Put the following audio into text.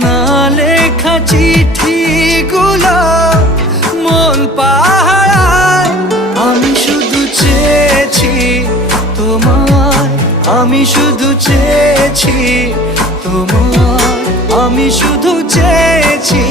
না লেখা চিঠিগুলো মন পাহারায়। আমি শুধু চেয়েছি তোমায়, আমি শুধু চেয়েছি তোমায়, আমি শুধু চেয়েছি